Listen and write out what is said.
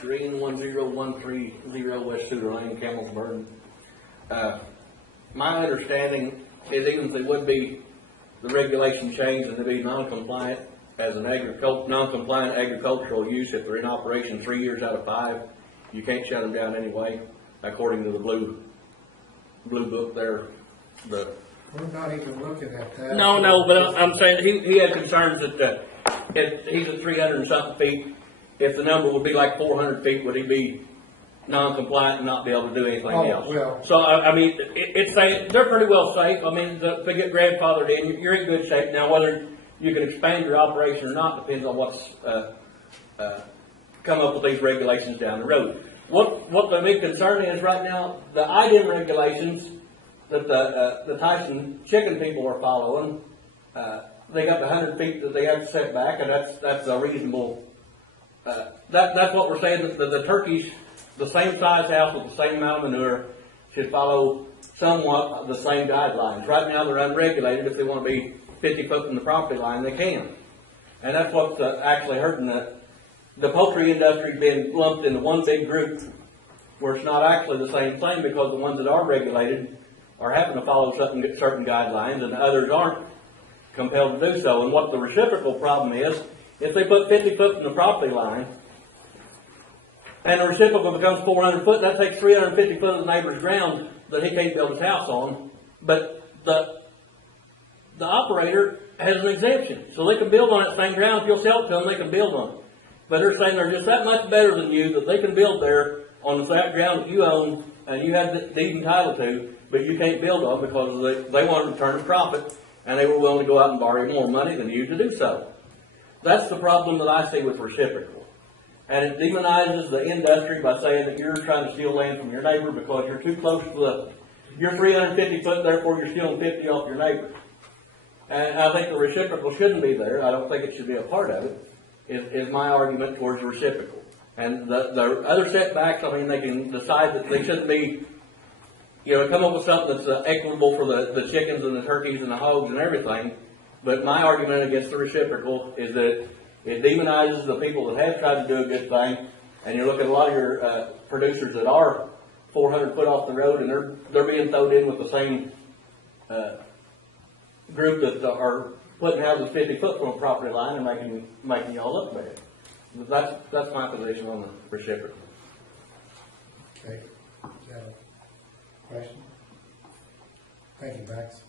Green 10130 West Cedar Lane, Campbellsburg. My understanding is even if they would be the regulation changed and to be non-compliant as an non-compliant agricultural use, if they're in operation 3 years out of 5, you can't shut them down anyway, according to the blue book there. We're not even looking at that. No, but I'm saying he had concerns that if he's at 300 and something feet, if the number would be like 400 feet, would he be non-compliant and not be able to do anything else? Well. So I mean, it's safe. They're pretty well safe. I mean, if they get grandfathered in, you're in good shape. Now, whether you can expand your operation or not depends on what's come up with these regulations down the road. What the big concern is right now, the IDM regulations that the Tyson chicken people are following, they got the 100 feet that they have to set back, and that's a reasonable. That's what we're saying. That the turkeys, the same size house with the same amount of manure, should follow somewhat the same guidelines. Right now, they're unregulated. If they want to be 50 foot from the property line, they can, and that's what's actually hurting the poultry industry being lumped into one big group, where it's not actually the same thing, because the ones that are regulated are having to follow certain guidelines, and the others aren't compelled to do so. And what the reciprocal problem is, if they put 50 foot from the property line, and the reciprocal becomes 400 foot, that takes 350 foot of the neighbor's ground that he can't build his house on. But the operator has an exemption, so they can build on that same ground. If you'll sell it to them, they can build on it. But they're saying they're just that much better than you, that they can build there on the flat ground that you own and you have the deed and title to, but you can't build on because they want to return a profit, and they were willing to go out and borrow more money than you to do so. That's the problem that I see with reciprocal. And it demonizes the industry by saying that you're trying to steal land from your neighbor because you're too close to you're 350 foot, therefore you're stealing 50 off your neighbor. And I think the reciprocal shouldn't be there. I don't think it should be a part of it, is my argument towards the reciprocal. And the other setbacks, I mean, they can decide that they shouldn't be, come up with something that's equitable for the chickens and the turkeys and the hogs and everything. But my argument against the reciprocal is that it demonizes the people that have tried to do a good thing. And you look at a lot of your producers that are 400 foot off the road, and they're being thrown in with the same group that are putting houses 50 foot from a property line and making y'all look bad. That's my position on the reciprocal. Okay. Is that a question? Thank you, Max.